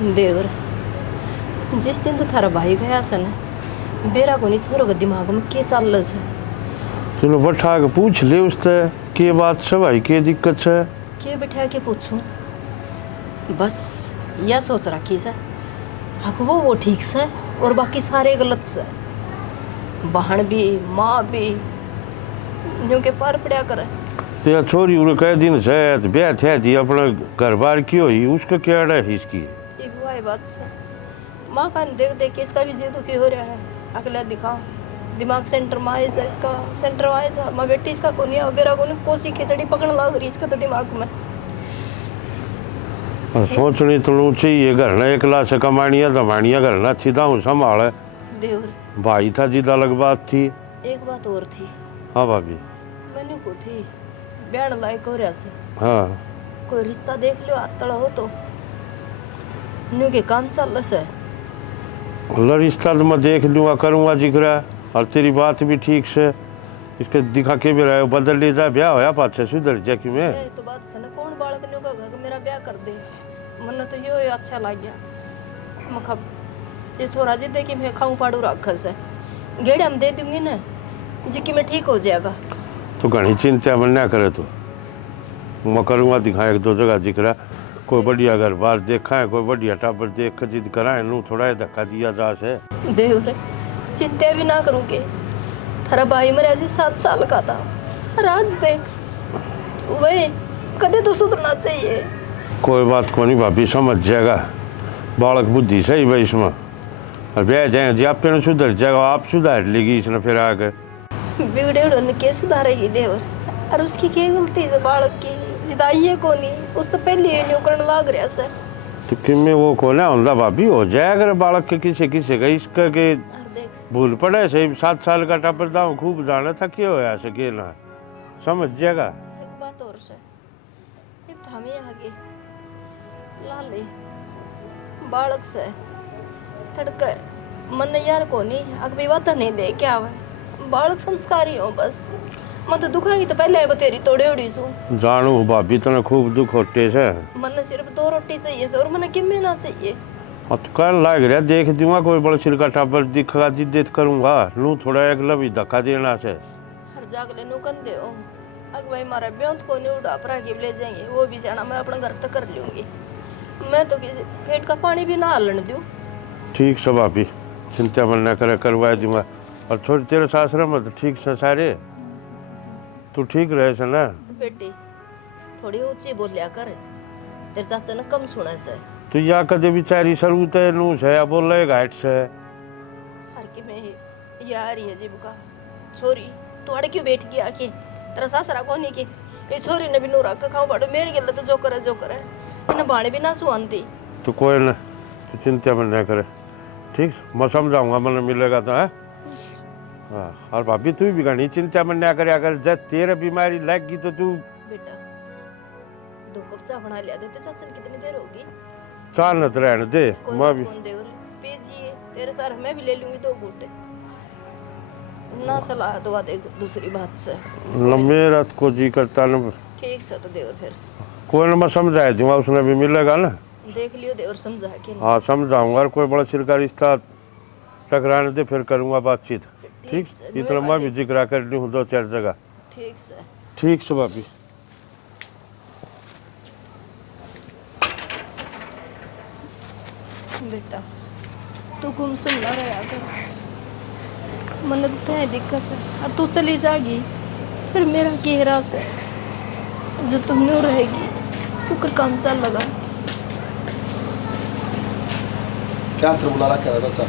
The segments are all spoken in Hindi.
देवर जिस दिन तो थारा भाई गया से ना बेरा को नहीं छोरो के दिमाग में के चल से। चलो बैठा के पूछ ले उससे के बात से भाई के दिक्कत है। के बैठा के पूछूं बस यह सोच रखी से हक वो ठीक से और बाकी सारे गलत से। बहन भी माँ भी न्यू के पार पड़ा करे। तेरा छोरी उन्हें कह दिन से ब्याह थे जी अपना घर बार की हुई उसका क्या अड़ा है इसकी। ये भी वही बात से माँ का देख देख के इसका भी जी दुखी हो रहा है। अगला दिखाओ दिमाग सेंटर में आए जा इसका सेंटर में आए जा। मैं बेटी इसका कोनी है बेरा कोनी कोसी खिचड़ी पकड़ लग रही इसका तो दिमाग में। सोचनी तो लू चाहिए घर ना एकला से कमानिया दमानिया घर ना सीधा हूँ संभाल देवर भाई था जिदा अलग बात थी। एक बात और थी। हाँ भाभी। मैंने को थी ब्याह लायक हो रहा से। हाँ कोई रिश्ता देख लियो आतड़ा हो तो न्यू के काम चल रहा है। रिश्ता तो मैं देख लूँगा करूँगा जिक्र और तेरी बात भी ठीक से इसके दिखा के भी रहे बदल ले जाए ब्याह होया पाछे सुधर जा कि मैं तो बात से ना कौन बालक न्यू का घर मेरा ब्याह कर दे। मन तो यो अच्छा लग गया मखा ये छोरा जी दे कि मैं खाऊं पाड़ू राखस है गेड़े हम दे दूंगी ना जी कि मैं ठीक हो जाएगा। तो घनी चिंता मन ना करे तो मैं करूँगा दिखा एक दो जगह जिक्र कोई बढ़िया घर बार देखा है कोई बढ़िया टाबर देख जिद कराए नू थोड़ा धक्का दिया जा से। देवर चिंता भी ना करूँगी थारा भाई मेरे अजी 7 साल का था राज देख वही कदे तो सुधरना चाहिए। कोई बात को नहीं भाभी समझ जाएगा बालक बुद्धि सही भाई इसमें और ब्याह जाए जी आप पे सुधर जाएगा आप सुधार लेगी इसने फिर आगे बिगड़े उड़ने के सुधारेगी देवर और उसकी क्या गलती है बालक की जिदाइए को नहीं उस तो पहले ही न्यू करने लग रहा से। तो किमें वो कौन है ਹੁੰਦਾ भाभी हो जाएगा बालक के किसी किसी का इसका के भूल पड़े सही 7 साल का टापर दाऊ खूब जाना था क्या होया से के ना समझ जाएगा। एक बात और से ये तो हमें आगे लाले बालक से थड़का मन यार को नहीं अग भी बात नहीं ले क्या आवे बालक संस्कारी हो बस मैं तो दुखाई तो पहले बतेरी तोड़े उड़ी सू जानू भाभी तने खूब दुख होते से मन सिर्फ 2 रोटी चाहिए और मन किम्मे ना चाहिए। अब तो कल लाग रहा देख दूंगा कोई बड़ा सिर का टापर दिखा जिद्दत करूंगा लू थोड़ा एक लवी धक्का देना से हर जाग ले नु कंदे हो अग भाई मारा ब्योंत को नहीं उड़ा परा के ले जाएंगे वो भी जाना मैं अपना घर तक कर लूंगी मैं तो किसी पेट का पानी भी ना हलन दूं। ठीक सब भाभी चिंता मन न करे करवा दूंगा और थोड़ी तेरे सासरा में तो ठीक से सारे तू ठीक रहे से ना बेटी थोड़ी ऊंची बोलिया कर तेरे चाचा ने कम सुना से तो या कदे बिचारी सरूत है नू से या बोल रहे घाट से हर की मैं यार ये जीव का छोरी तू अड़ क्यों बैठ गया आके तेरा सासरा कोनी की ये छोरी ने भी नूरा का खाओ बड़ो मेरे गेल तो जो करे इन्हें बाणे भी ना सुआंदी तो कोई ना तो चिंता मन न करे ठीक मैं समझाऊंगा मन मिलेगा तो है हाँ और भाभी तू भी घनी चिंता मन न करे अगर जब तेरे बीमारी लग गई तो तू बेटा 2 कप चाय बना लिया देते चाचा कितनी देर होगी चाल न रहने दे मैं भी कौन देवर पेजिए तेरे सार मैं भी ले लूंगी 2 घूंटे ना सलाह दवा दे दूसरी बात से न मेरा को जी करता न ठीक से तो देवर फिर कोई न मैं समझाए दूंगा उसने भी मिलेगा ना देख लियो देवर समझा के हाँ समझाऊंगा कोई बड़ा सिर का रिश्ता टकराने दे फिर करूंगा बातचीत ठीक इतना मैं भी जिक्र कर ली हूँ 2-4 जगह ठीक से भाभी। बेटा तू गुमसुम ना रहा कर मन तो है दिक्कत से और तू चली जाएगी फिर मेरा घेरा से जो तुम न्यू रहेगी तू कर काम चल लगा क्या तो बुला रहा क्या चाचा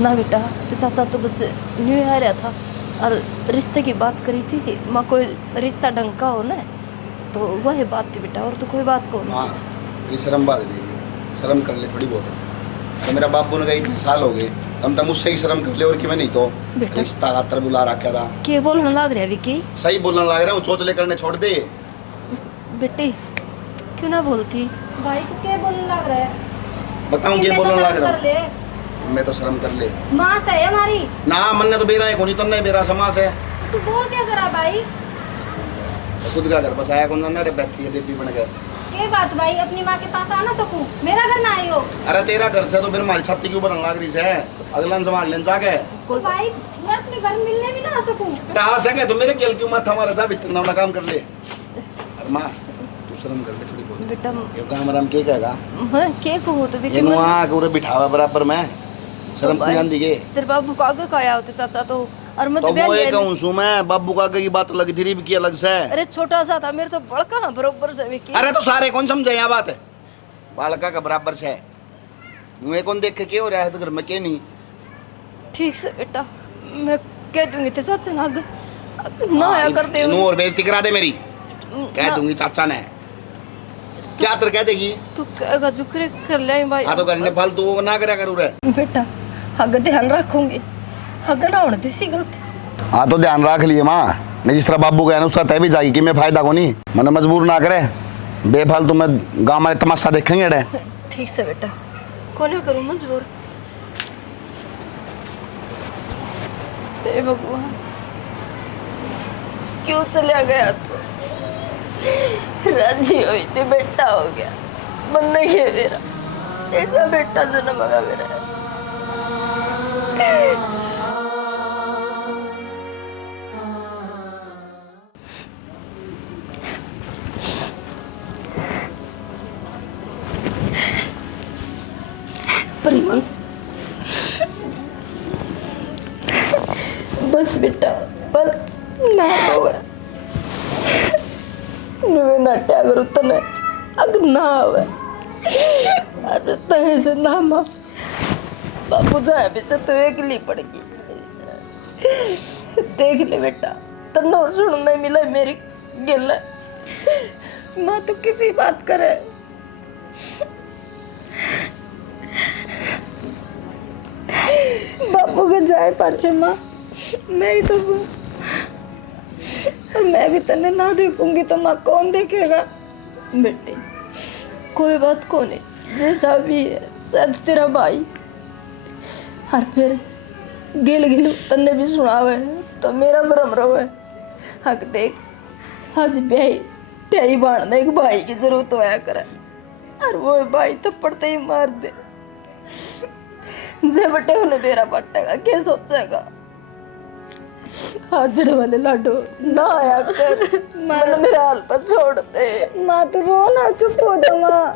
ना बेटा तो चाचा तो बस न्यू आ रहा था और रिश्ते की बात करी थी माँ कोई रिश्ता ढंग का हो ना तो वह बात थी बेटा और तो कोई बात को हाँ ये शर्म बात नहीं शर्म कर ले थोड़ी बहुत तो मेरा बाप बोल गए इतने साल हो गए हम तो मुझसे ही शर्म कर ले और कि मैं नहीं तो रिश्ता खातर बुला रखा था क्या बोलने लग रहा है विकी सही बोलने लग रहा हूँ चोचले करने छोड़ दे बेटी क्यों ना बोलती भाई को क्या बोलने लग रहा है बताऊँ क्या बोलने लग रहा ले हूँ मैं तो शर्म कर ले माँ से है हमारी ना मन ने तो बेरा है कोनी तो नहीं बेरा समास है तू बोल क्या करा भाई खुद का घर बसाया कौन सा बैठी है देवी बन गए ये बात भाई अपनी माँ के पास आ ना सकूं मेरा घर ना आई हो अरे तेरा घर से तो फिर हमारी छत्ती के ऊपर लाग रही है, अगला संभाल लेन जाके। तो भाई मैं अपने घर मिलने भी ना आ सकूं। आ सके तो मेरे खेल क्यों मत हमारा जा इतना बड़ा काम कर ले। अरे माँ तू शर्म कर ले थोड़ी बहुत। बेटा ये काम आराम के कहेगा मैं के कहूँ तो ये देखिए नुआ पूरे बिठावा बराबर में शर्म भाई, कोई आंदी के। तेरे बाबू को आगे का आया होते चाचा तो और मैं तो तो वो बयान एक कहूँ सु मैं बाबू का की बात लगी थी की अलग से। अरे छोटा सा था मेरे तो बड़का बरोबर से विकी। अरे तो सारे कौन समझे यहाँ बात है, बालका का बराबर से है। मुझे कौन देख के क्या हो रहा है तो घर में क्या नहीं। ठीक से बेटा मैं कह दूंगी तेरे चाचा ना आगे ना आया करते इन्हों हो और बेइज्जती करा दे मेरी, कह ना, दूंगी चाचा ने। क्या तर कह देगी? तू कहेगा जुकरे कर ले भाई। हाँ तो करने फालतू वो ना करा करूँ रे। बेटा आगे ध्यान रखूंगी, आगे ना होने देसी गलती। हाँ तो ध्यान रख लिए माँ, नहीं जिस तरह बाबू गया ना उसका तय भी जाएगी कि मैं फायदा को नहीं मैंने मजबूर ना करे बेफालतू में गाँव में तमाशा देखेंगे रे। ठीक से बेटा कौन करूँ मजबूर। हे भगवान क्यों चला गया तू, राजी हुई थी बेटा हो गया मन नहीं है मेरा, ऐसा बेटा जन्म होगा मेरा। प्रीति बस बेटा बस ना होवे नुवे नाट्या करू तने अग ना आवे अरे तहे से ना मां बाबू जाए बेचा तो अकेली पड़ेगी। देख ले बेटा तन्नो सुन नहीं मिला मेरी गिल मां तो किसी बात करे बाबू के जाए पाछे माँ मैं ही तो हूँ और मैं भी तने ना देखूंगी तो माँ कौन देखेगा। बेटे कोई बात को नहीं जैसा भी है शायद तेरा भाई और फिर गिल गिल तन्ने भी सुनावे तो मेरा भ्रम रहो है। हक देख आज भाई त्याई बाढ़ने एक भाई की जरूरत होया करे और वो भाई थप्पड़ते ही मार दे जे बटे उन्हें बेरा पट्टेगा क्या सोचेगा। हाजड़ वाले लाडो ना आया कर मन मेरा हाल पर छोड़ दे माँ तू रो ना चुप हो जा माँ।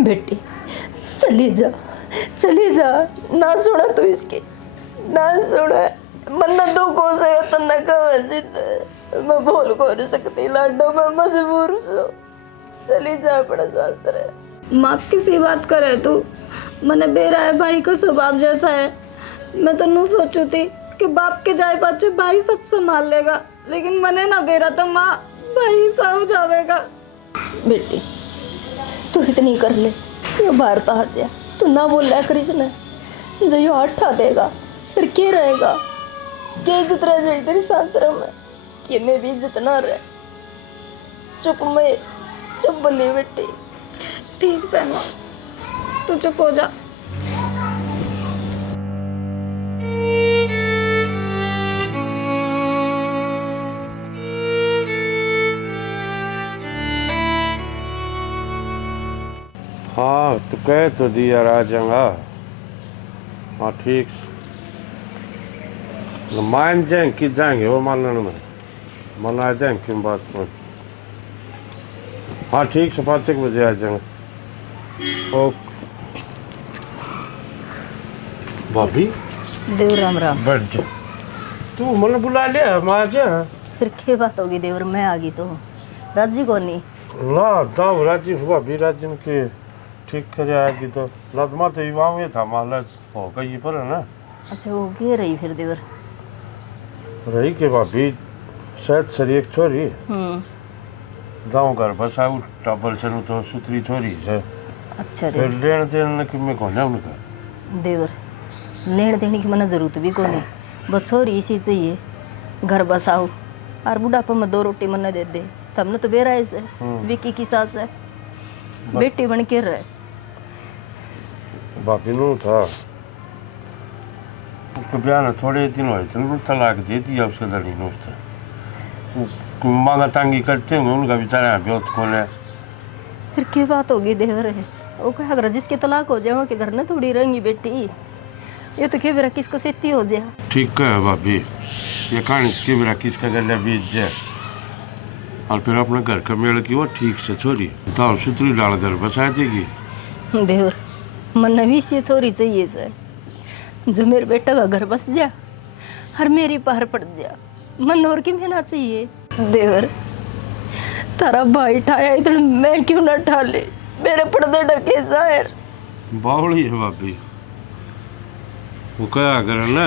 बेटी चली जा ना सुना तू इसकी ना सुना मन दुख हो से तन्ना का मैं बोल को नहीं सकती लाडो मैं मजबूर हूँ चली जा अपना सासरे। माँ किसी बात करे तू मैंने बेरा है भाई का स्वभाव जैसा है मैं तो नू सोचू थी कि बाप के जाए पाचे भाई सब संभाल लेगा लेकिन मने ना बेरा तो माँ भाई साव जावेगा। बेटी तू इतनी कर ले ये बाहर तो हाजिया तू ना बोल रहा कृष्ण जो यो हठा देगा फिर क्या रहेगा क्या इज्जत रह जाएगी तेरी सासरे में कि मैं भी इज्जत ना रहे। चुप बोली बेटी ठीक से माँ तू चुप हो जा। हाँ तो कह तो दिया राजंगा। हाँ ठीक मान जाएंगे कि जाएंगे वो मानने में मना जाएंगे क्यों बात को। हाँ ठीक से 5 बजे आ जाएंगे। ओके भाभी देवर राम राम। बैठ जा तू मैंने बुला लिया हम आ जा। फिर क्या बात होगी देवर मैं आ गई तो राजी को नहीं ना दाम राजी हुआ भी राजी के ठीक करे आएगी तो लदमा तो युवा में था माला हो गई पर है ना। अच्छा वो गे रही फिर देवर रही के भाभी शायद सर एक छोरी गाँव घर बस आऊ टबर से तो सुथरी छोरी से अच्छा फिर लेन देन कि मैं कौन उनका देवर लेन देने की मना जरूरत भी को नहीं बस छोरी इसी चाहिए घर बसाओ और बुढ़ापा में 2 रोटी मना दे दे तब न तो बेरा ऐसे विकी की सास है बेटी बन के रहे भाभी नो था उसको बयान थोड़े दिन हुए थे तलाक दे दिया उसके लड़ी ने उससे मांगा तांगी करते होंगे उनका बेचारा ब्योत कौन है। फिर क्या बात होगी देवर है वो कहा अगर जिसके तलाक हो जाए के घर न थोड़ी रहेंगी बेटी, ये तो केवरा किसको सेती हो जाए। ठीक है भाभी, ये कहानी के मेरा किसका गले बीत जाए और फिर अपने घर का मेल की वो ठीक से छोरी दाल सुतरी डाल घर बसा देगी। देवर मन भी से छोरी चाहिए सर, जो मेरे बेटा का घर बस जा और मेरी पार पड़ जा, मन और की मेहनत चाहिए। देवर तारा भाई ठाया इधर मैं क्यों ना ठाले, मेरे पर्दे ढके जाहिर। बावड़ी है भाभी, वो क्या करे ना,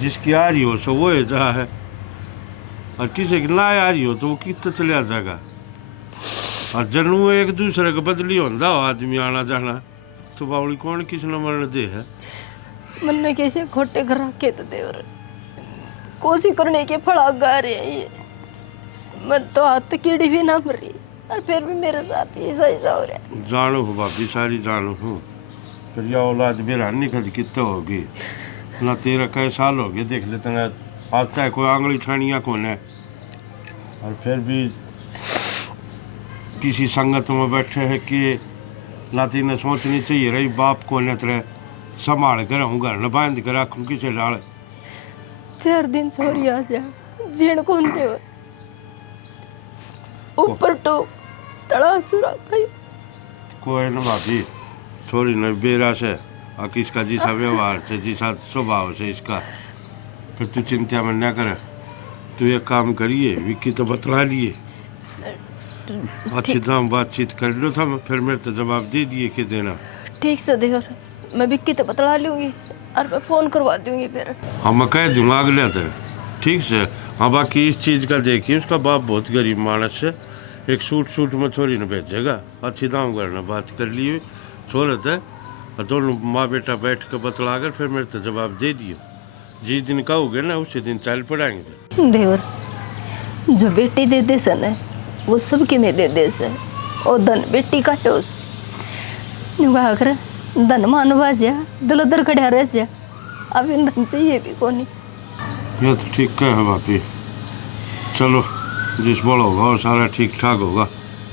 जिसकी आ रही हो सो वो है जहाँ है, और किसी की ना आ रही हो तो वो कितना चले जाएगा। और जनू एक दूसरे को बदली होता हो आदमी आना जाना, तो बावड़ी कौन किस नंबर दे है। मन ने कैसे खोटे घर रखे तो देवर कोसी करने के फड़ा गा रहे हैं ये, मन तो हाथ कीड़ी भी ना मरी और फिर भी मेरे साथ ही ऐसा हो रहा है। जानो हो भाभी, सारी जानो हूँ, फिर यह औलाद मेरा निकल कितना होगी ना, तेरा कई साल हो गए देख लेते ना, आता है कोई आंगली ठानिया कौन है, और फिर भी किसी संगत में बैठे है कि ना तीन सोचनी चाहिए रही बाप को न तरह संभाल कर रहूँ, घर न बांध कर रखूँ किसे डाल। 4 दिन छोरी आ जा जीण कौन देवर, ऊपर टोक तड़ा सुरा भाई। कोई न भाभी, छोरी न बेरा से और किसका जैसा व्यवहार से जैसा स्वभाव से इसका, फिर तू चिंता में न कर, तू एक काम करिए विक्की तो बतला लिए, अच्छी दाम बातचीत कर लो था, फिर मेरे तो जवाब दे दिए कि देना। ठीक से देवर, मैं विक्की तो बतला लूंगी और मैं फोन करवा दूंगी फिर। हाँ मैं कह दूंगा अगले दिन, ठीक से। हाँ बाकी इस चीज़ का देखिए, उसका बाप बहुत गरीब मानस है, एक सूट में छोरी ने भेजेगा, अच्छी दाम करना बात कर लिए छोरत है, और दोनों माँ बेटा बैठ कर बतला कर फिर मेरे तो जवाब दे दियो, जिस दिन कहोगे ना उसी दिन चाल पड़ाएंगे। देवर जो बेटी दे दे सन है वो सबके में दे दे से, और धन बेटी का टोस आकर धन मानवा जा दिल उधर खड़ा रह जा, अब इन धन चाहिए भी कौन। ये तो ठीक है भाभी, चलो जिस बड़ होगा वो सारा ठीक ठाक होगा।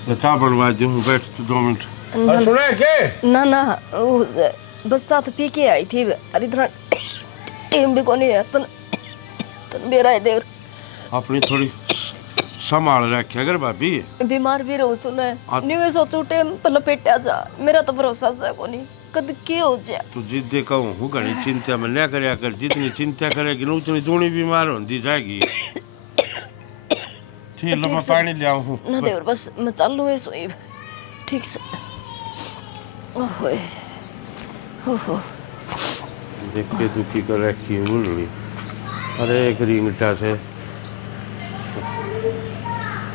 तो चाय बनवा दूँ, बैठ तो 2 मिनट। सुने के ना ना वो बस चाह तो पी के आई थी, अरे इतना टीम भी कौन है तो मेरा है देवर। अपनी थोड़ी संभाल रखे अगर भाभी, बीमार भी रहो सुना है, नहीं मैं सोचू टेम पर लपेटा जा, मेरा तो भरोसा सा कोनी कद के हो जाए। तो जिद्दे कहूँ हूँ घनी चिंता में न करया कर, जितनी चिंता करेगी ना उतनी दूनी बीमार होती जाएगी। ठीक लो मैं पानी ले आऊँ ना देवर, बस मैं चालू है सोई ठीक से। ओए ओहो देख के दुखी कर रखी है बुलड़ी, अरे एक रिंगटा से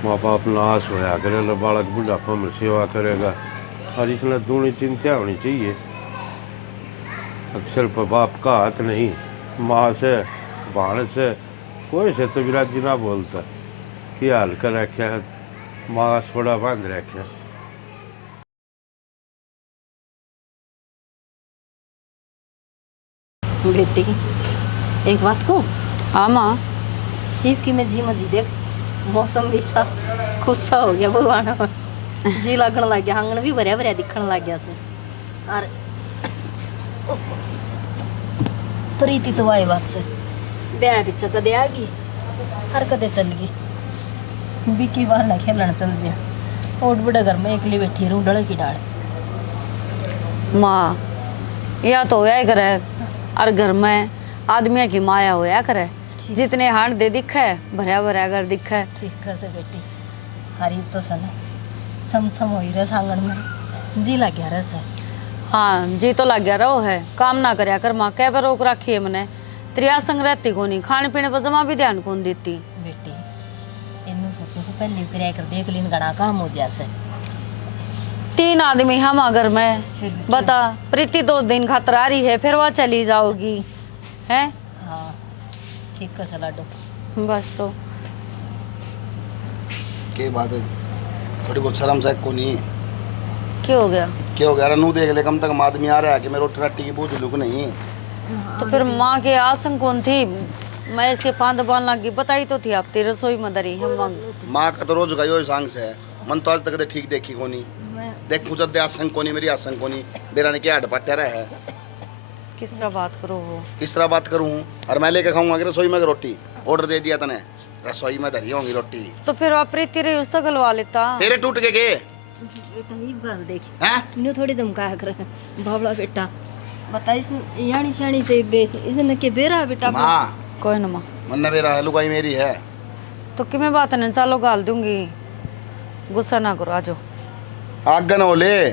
माँ बाप नाश होया करे, बालक बुढ़ापा में सेवा करेगा, और इसमें दूनी चिंता होनी चाहिए। अक्सर पर बाप का हाथ नहीं, माँ से भाण से कोई से तो विराजी ना बोलता, क्या हाल कर रखा है, माँ थोड़ा बांध रखा। बेटी एक बात को, हाँ माँ, हिप की मैं जी मजी देख, मौसम भी सा खुशा हो गया भगवान, जी लगन लग गया, आंगन भी भरिया भरिया दिखन लग गया से। और प्रीति तो आई बात से ब्याह पीछे कदे आ गई और कदे चल गई, बिकी बार ना खेलना चल जा, ओट बड़े घर में अकेली बैठी रहूं डल की डाल। माँ या तो होया करे, और घर में आदमियों की माया होया करे, जितने हाथ दे दिखे भरिया भरिया घर दिखे। ठीक है से बेटी, हरीब तो सन छम छम हो रहे आंगन में, जी लग गया रस। हाँ जी तो लग गया रहो है, काम ना करया कर माँ, कह पर रोक रखी है मैंने, त्रिया संग रहती को नहीं, खाने पीने पर जमा भी ध्यान कौन देती। बेटी इन्नू सोचो सो पहले कराया कर देख लीन घना काम हो जैसे। 3 आदमी हम घर में, फिर भी बता प्रीति 2 दिन खातर आ रही है, फिर वह चली जाओगी हैं। हाँ ठीक है लाडो, बस तो के बात है, थोड़ी बहुत शर्म से को नहीं क्या हो गया। क्या हो गया, नू देख ले कम तक आदमी आ रहा है कि मैं रोटी रट्टी की बूझ लूँ कि नहीं। तो फिर माँ के आसन कौन थी, मैं इसके पांद बाल लगी, बताई तो थी आप तेरे रसोई में दरी है। माँ का तो रोज का यो सांग से है, मन तो आज तक ठीक देखी को नहीं। मैं देख मुझे दे आसन कोनी मेरी आसन कोनी मेरा ने क्या हट पट्टा रहा है। किस तरह बात करो वो? किस तरह बात करूँ और मैं लेके खाऊंगा कि रसोई में रोटी ऑर्डर दे दिया तने, रसोई में धरी होंगी रोटी। तो फिर आप प्रीति रही उस तक गलवा लेता। तेरे टूट के गए बेटा ही बात देख हैं? इन्हें थोड़ी धमकाया कर बावड़ा बेटा बता इस यानी शानी से बे इसने के बेरा बेटा माँ कोई ना माँ, मन्ना मेरा है लुगाई मेरी है। तो कि मैं बात नहीं चालो गाल दूंगी, गुस्सा ना करो, आ जाओ। आगन ओले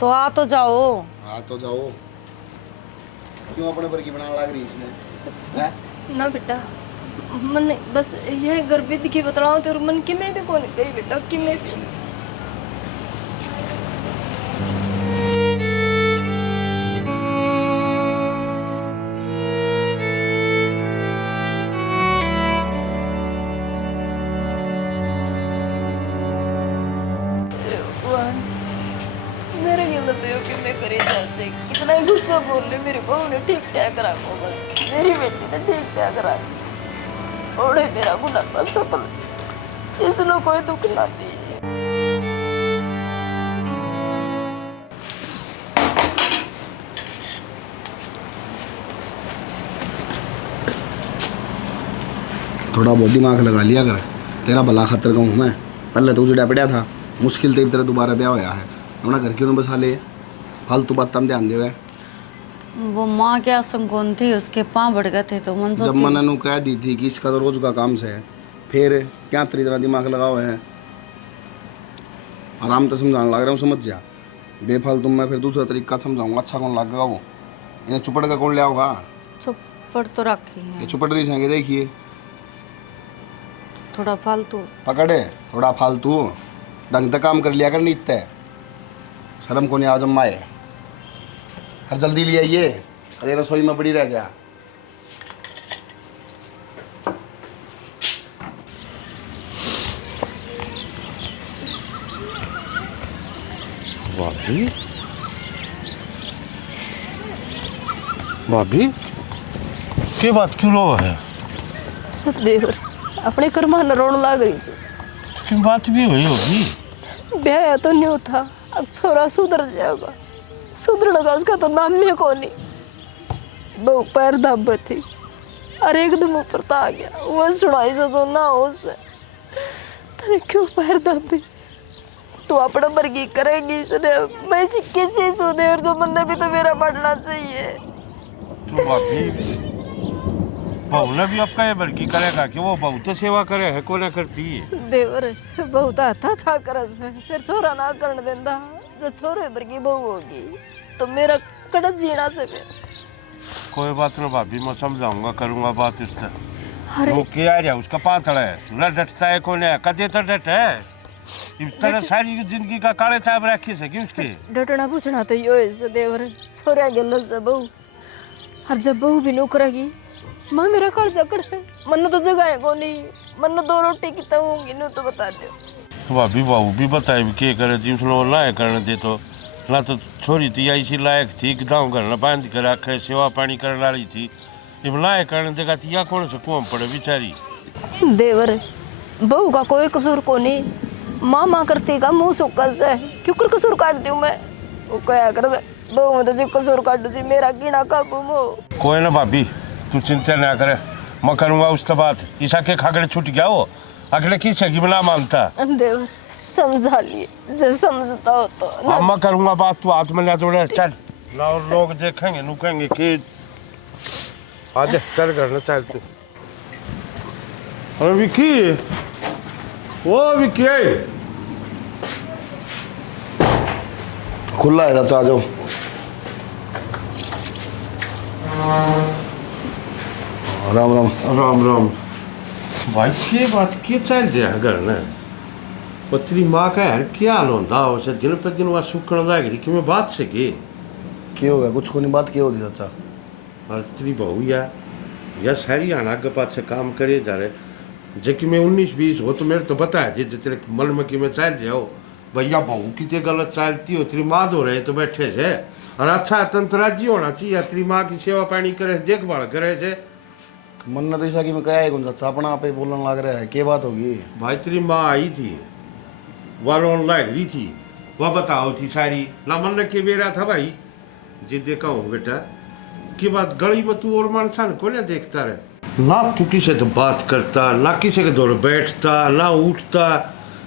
तो आ तो जाओ। हाँ तो जाओ। क्यों अपने पर की बनाने लग रही इसने हैं? ना बेटा मन बस ये गर्भित की बतलाओ तेरे मन की में भी कौन गई बेटा कि में भी मेरे गलत है कि मैं करे चाचे कितना ही गुस्सा बोल रहे मेरी बहू ने ठीक ठाक रखो मेरी बेटी ने ठीक ठाक रखो ओड़े मेरा गुना पर सफल इसनो कोई दुख ना दी थोड़ा बहुत दिमाग लगा लिया कर, तेरा भला खातर कहूँ मैं। पहले तो जुड़ा पड़ा था, मुश्किल तेरी तरह दोबारा ब्याह होया है, अपना घर क्यों ना बसा ले, फालतू बात तम ध्यान देवे। वो माँ क्या संकोन थी, उसके पाँव बढ़ गए थे तो मन जब सोची मैंने कह दी थी कि इसका तो रोज का काम से है, फिर क्या तेरी तरह दिमाग लगा हुआ है। आराम तो समझाने लग रहा हूँ, समझ जा। बेफालतू मैं फिर दूसरा तरीका समझाऊंगा, अच्छा कौन लगेगा वो। इन्हें चुपड़ का कौन ले आओगा? चुपड़ तो रखी है, ये चुपड़ रही संगे देखिए थोड़ा फालतू पकड़े, थोड़ा फालतू ढंग से काम कर लिया कर, नीत है शर्म को नहीं। आज अम्माए हर जल्दी ले आइए, अरे रसोई में बड़ी रह जा। भाभी भाभी के बात क्यों रो है? देवर अपने कर्मा न रोन लाग रही सु क्यों बात भी हुई होगी? ब्याह तो नहीं था, अब छोरा सुधर जाएगा, सुधरने का उसका तो नाम ही को नहीं। बहु पैर दब थी और एकदम ऊपर तो आ गया, वो सुनाई तो ना हो उससे तेरे क्यों पैर दबे, तू अपना वर्गी करेगी इसने मैं कैसे सुने और जो मन भी तो मेरा बढ़ना चाहिए। तो भाभी बहू ने भी आपका ये बल्कि करेगा कि वो बहू तो सेवा करे है, को ना करती है। देवर बहुत अच्छा था कर फिर छोरा ना करने देंदा, जो छोरे वर्गी बहू होगी तो मेरा कड़ा जीना से फिर। कोई बात ना भाभी, मैं समझाऊंगा, करूंगा बात इससे। अरे वो क्या है उसका पातड़ है, न डटता है कोई नहीं, कदे तो डट है। इस तरह सारी जिंदगी का काले चाप रखी से कि उसके डटना पूछना तो यो है देवर छोरा गेल से बहू, और जब बहू भी नौकरेगी माँ मेरा कड़ जकड़ है, मन तो जगह है को नहीं, मन दो रोटी की तो होंगी न तो बता दो। तो भाभी बहू भी बताए भी क्या करे जी, उसने ना है करने दे तो ना तो छोरी थी ऐसी लायक थी कि गाँव घर न बांध कर रखे, सेवा पानी करने वाली थी, जब ना है करने देगा तो या कौन से कुआं पड़े बेचारी। देवर बहू का कोई कसूर को नहीं, माँ माँ करती का मुँह सुक्का से क्यों कर कसूर काट दूँ मैं, वो क्या कर बहू में तो जी कसूर काट जी मेरा कीड़ा काबू मो। कोई ना भाभी तू चिंता ना करे, मैं करूँगा उसके बाद। ईसा के खागड़े छूट गया वो, अगले किससे की ना मानता। देवर समझा लिए जो समझता हो तो अब मैं करूँगा बात, तू हाथ में ले जोड़े चल ना, और लोग देखेंगे नु कहेंगे कि आज चल घर ना चल तू। अरे विकी, वो विकी खुला है चाचा, आ जाओ। राम राम। राम राम भाई, ये बात क्या चल रहा है घर में? वो तेरी माँ का यार क्या हाल होता है, उसे दिन पे दिन वह सुखण लग रही कि मैं बात से की क्या हो गया? कुछ को नहीं, बात क्या हो रही चाचा? और तेरी बहू या सारी आना के पास से काम करे जा रहे, जबकि मैं 19-20 हो तो मेरे तो बताया थी तेरे मन में कि मैं चल जाओ भैया, बहू कितने गलत चालती हो, तेरी माँ धो रहे तो बैठे से, और अच्छा तंत्राजी होना चाहिए, तेरी माँ की सेवा पानी करे, देखभाल करे से। मन तो ऐसा कि मैं क्या है कौन चाचा, अपना आप ही बोलने लग रहा है, क्या बात होगी? भाई तेरी माँ आई थी, वह रोन लग रही थी, वह बताओ थी सारी ना मन के बेरा था भाई जिदे कहूँ बेटा की बात गली में तू और मानसान को ना देखता रहे ना तू किसी तो बात करता ना किसी के दौर बैठता ना उठता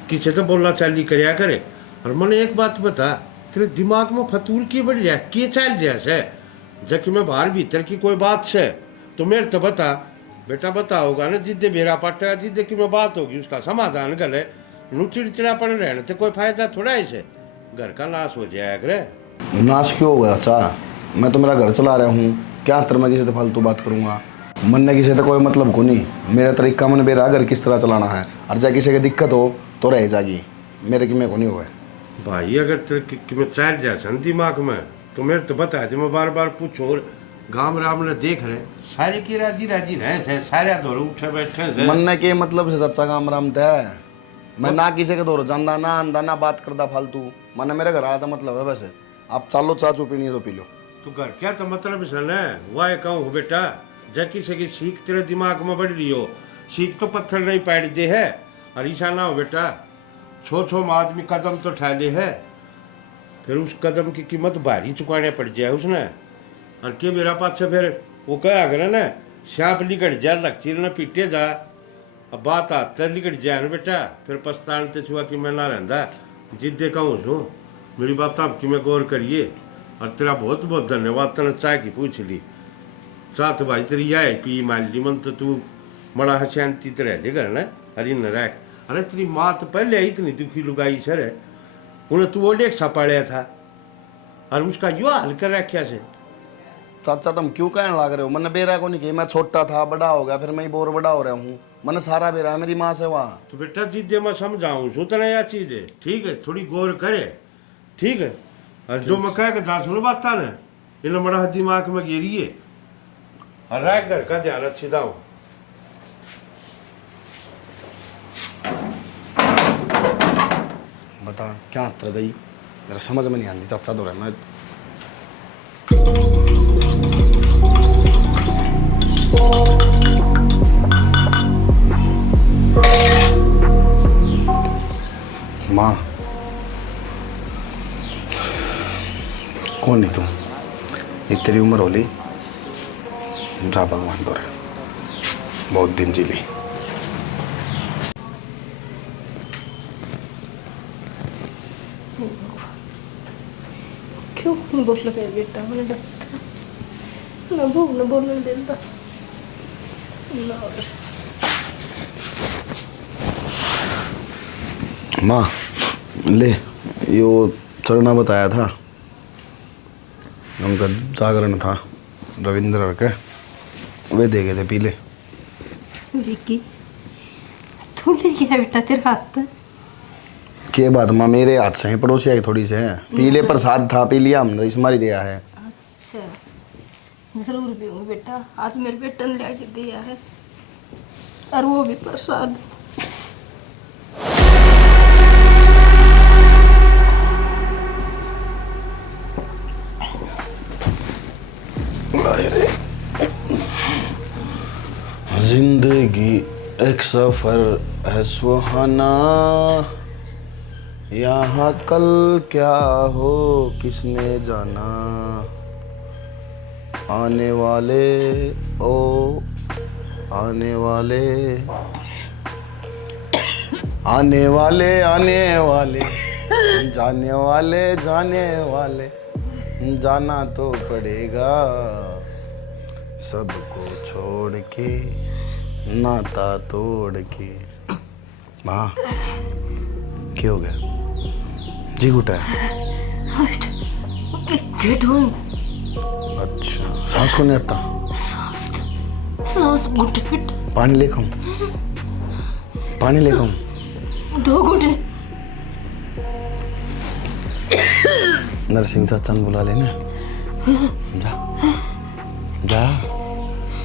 किसी तो बोलना चाली करया करे। और मैंने एक बात बता तेरे दिमाग में फतूर की बढ़ जाए के चल जाए से जबकि मैं बाहर भीतर की कोई बात से तो मेरे तो बता बेटा बताओगा ना जिद्दे मेरा पटा जिद्दे की मैं बात होगी उसका समाधान गले नू चिड़चिड़ापन रहने तो कोई फायदा थोड़ा है इसे घर का नाश हो जाएगा करे। नाश क्यों होगा चाचा? मैं तो मेरा घर चला रहा हूँ, क्या अंतर मैं किसी से फालतू बात करूँगा? मन ने किसी से कोई मतलब को नहीं, मेरा तरीका मन बेरा घर किस तरह चलाना है और चाहे किसी की दिक्कत हो तो रह जाएगी, मेरे की में को नहीं हुआ भाई। अगर तेरे की में चल जाए दिमाग में तो मेरे तो बता दे मैं बार बार पूछूं और गांव राम ने देख रहे सारे की राजी राजी रहे सारे दौर उठे बैठे मन ने के मतलब से सच्चा काम राम तय मैं ना किसी के दौर जानदा ना आंदा ना बात करता फालतू। मन मेरे घर आया था मतलब है वैसे आप चालो चाह चू पीनी है तो पी लो। तो घर क्या तो मतलब सन है वाह कहूँ बेटा जब किसी की सीख तेरे दिमाग में बढ़ रही हो सीख तो पत्थर नहीं पैर दे है और ऐसा ना हो बेटा छो आदमी कदम तो उठा ले है फिर उस कदम की कीमत भारी चुकाने पड़ जाए उसने। और के मेरा पास से फिर वो क्या करे ना श्याप लिकट जाए लक्चर न पीटे जा अब बात आते लिकट जाए ना बेटा फिर पछताने ते छुआ कि मैं ना रहता जिद्दे कहूँ छू मेरी बात आपकी मैं गौर करिए। और तेरा बहुत बहुत धन्यवाद तेने चाय की पूछ ली चाह तो भाई तेरी आए पी मान ली मन तो तू बड़ा शांति तो रह ले करना अरे न रख। अरे तेरी माँ तो पहले इतनी दुखी लुगाई सर है उन्हें तू वो डेक सा पड़े था और उसका यो हाल कर रखा से। चाचा तुम क्यों कहने लग रहे हो? मैंने बेरा को नहीं किया, मैं छोटा था बड़ा हो गया फिर मैं ही बोर बड़ा हो रहा हूँ। मैंने सारा बेरा है मेरी माँ से वहाँ। तो बेटा जिद्दे मैं समझाऊँ सो तो यह चीज़ है ठीक है थोड़ी गौर करे ठीक है। और जो मैं कह के जा सुनो बात था ना इन्हें बड़ा दिमाग में गिरिए और रह घर का ध्यान अच्छी दाऊँ। बता क्या अंतर गई मेरा समझ में नहीं आती चाचा तो रहा मैं माँ कौन नहीं तुम एक तेरी उम्र होली जा भगवान तो रहे बहुत दिन जी ली। क्यों बोल रहे बेटा मैंने डरता ना भूख न बोलने देता ना। माँ ले यो चढ़ना बताया था उनका जागरण था रविंद्र के वे दे गए थे पीले। विक्की तू ले गया बेटा तेरे हाथ पे के बात माँ मेरे हाथ से ही पड़ोसी आई थोड़ी से हैं पीले प्रसाद था पी लिया हमने इस मारी दिया है। अच्छा जरूर पीऊँ बेटा आज मेरे बेटे ने लेके दिया है और वो भी प्रसाद। जिंदगी एक सफर है सुहाना यहाँ कल क्या हो किसने जाना आने वाले ओ आने वाले आने वाले आने वाले जाने वाले जाना तो पड़ेगा सबको छोड़ के नाता तोड़ के। माँ क्या हो गया जी घुटा है? पेट हूँ। अच्छा सांस को नहीं आता? सांस घुटे बेटा। पानी लेकर आऊं? पानी लेकर आऊं? 2 घुटने। नरसिंह चाचा ने बुला लेना जा जा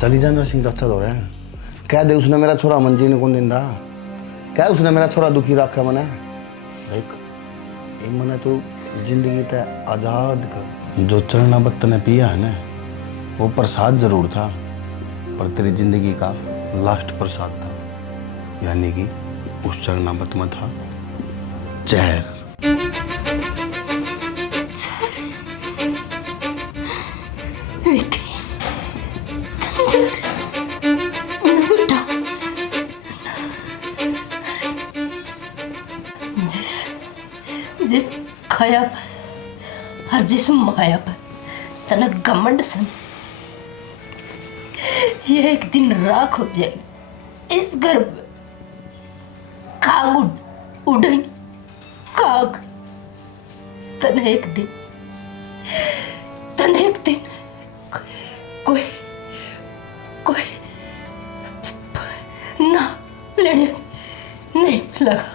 चली जा नरसिंह चाचा तो रहे हैं कह दे उसने मेरा छोरा मंजी ने कौन दिंदा क्या उसने मेरा छोरा दुखी रखा मने देख मने तो जिंदगी ते आजाद कर जो चरणामृत ने पिया है ना वो प्रसाद जरूर था पर तेरी जिंदगी का लास्ट प्रसाद था यानी कि उस चरणामृत में था जहर। विकी तंजर बेटा जिस जिस खाया पर और जिस माया पर तना घमंड सन ये एक दिन राख हो जाएगी। इस घर में खाग उड़ेंगे खाग। तन एक दिन कोई कोई ना लड़े नहीं लगा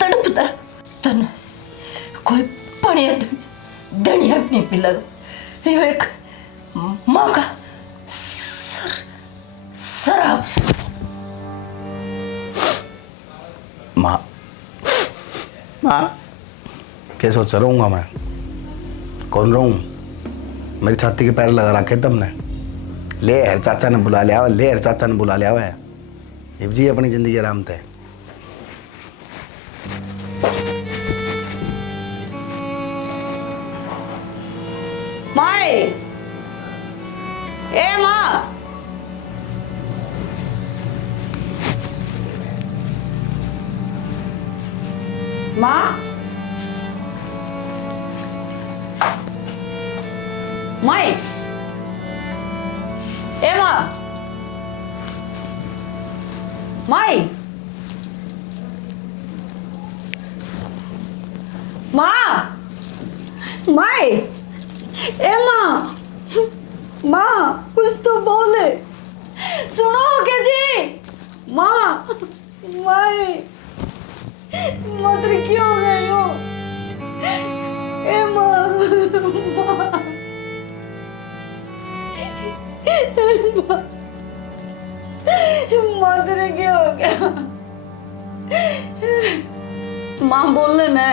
तड़पता तन कोई पड़िया धनिया भी नहीं पिला। यो एक माँ का शराब माँ माँ क्या सोच रहूँगा मैं? कौन रहूँ? मेरी छाती के पैर लगा रखे तुमने। ले हर चाचा ने बुला लिया हुआ, ले हर चाचा ने बुला लिया हुआ है। अब जी अपनी जिंदगी आराम से। माए ए माँ माँ माए ए माँ माए माँ माए ए माँ माँ कुछ तो बोले सुनो के जी माँ माए मदर क्यों हो गई हो ए माँ माँ मदर क्या हो गया माँ बोल ना